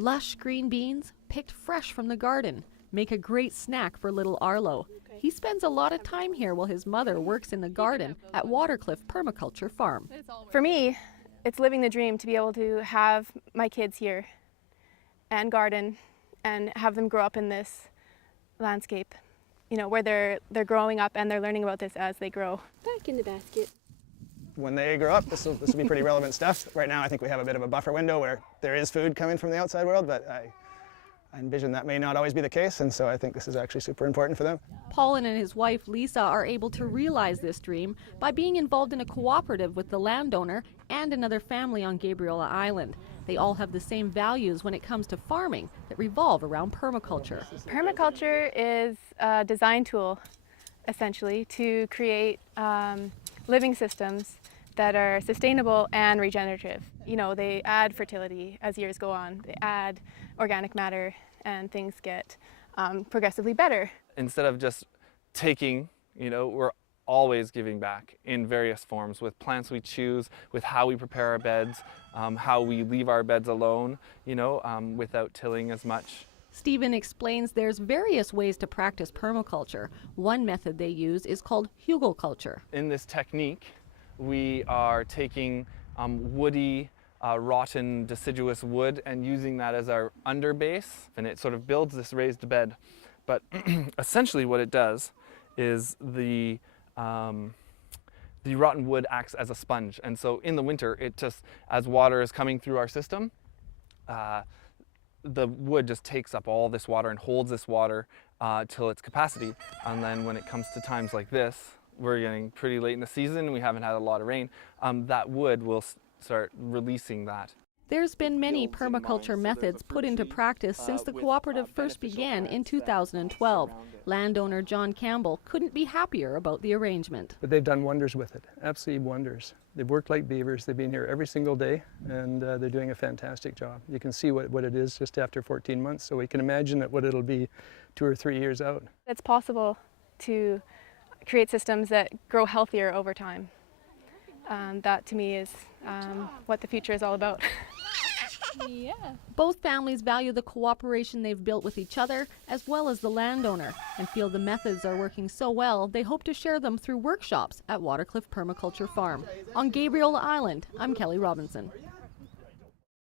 Lush green beans, picked fresh from the garden, make a great snack for little Arlo. He spends a lot of time here while his mother works in the garden at Watercliff Permaculture Farm. For me, it's living the dream to be able to have my kids here and garden and have them grow up in this landscape, you know, where they're growing up and they're learning about this as they grow. Back in the basket. When they grow up, this will be pretty relevant stuff. Right now I think we have a bit of a buffer window where there is food coming from the outside world, but I envision that may not always be the case, and so I think this is actually super important for them. Paulin and his wife Lisa are able to realize this dream by being involved in a cooperative with the landowner and another family on Gabriola Island. They all have the same values when it comes to farming that revolve around permaculture. Permaculture is a design tool, essentially, to create living systems that are sustainable and regenerative. You know, they add fertility as years go on. They add organic matter and things get progressively better. Instead of just taking, you know, we're always giving back in various forms with plants we choose, with how we prepare our beds, how we leave our beds alone, you know, without tilling as much. Stephen explains there's various ways to practice permaculture. One method they use is called hugelkultur. In this technique, we are taking woody, rotten, deciduous wood and using that as our underbase, and it sort of builds this raised bed. But essentially what it does is the rotten wood acts as a sponge, and so in the winter, it just, as water is coming through our system, the wood just takes up all this water and holds this water till its capacity. And then when it comes to times like this, we're getting pretty late in the season, we haven't had a lot of rain, that wood will start releasing that. There's been many permaculture methods put into practice since the cooperative first began in 2012. Landowner John Campbell couldn't be happier about the arrangement. But they've done wonders with it, absolutely wonders. They've worked like beavers, they've been here every single day, and they're doing a fantastic job. You can see what it is just after 14 months, so we can imagine what it'll be 2 or 3 years out. It's possible to create systems that grow healthier over time. That to me is what the future is all about. Yeah. Both families value the cooperation they've built with each other as well as the landowner and feel the methods are working so well they hope to share them through workshops at Watercliff Permaculture Farm. On Gabriola Island, I'm Kelly Robinson.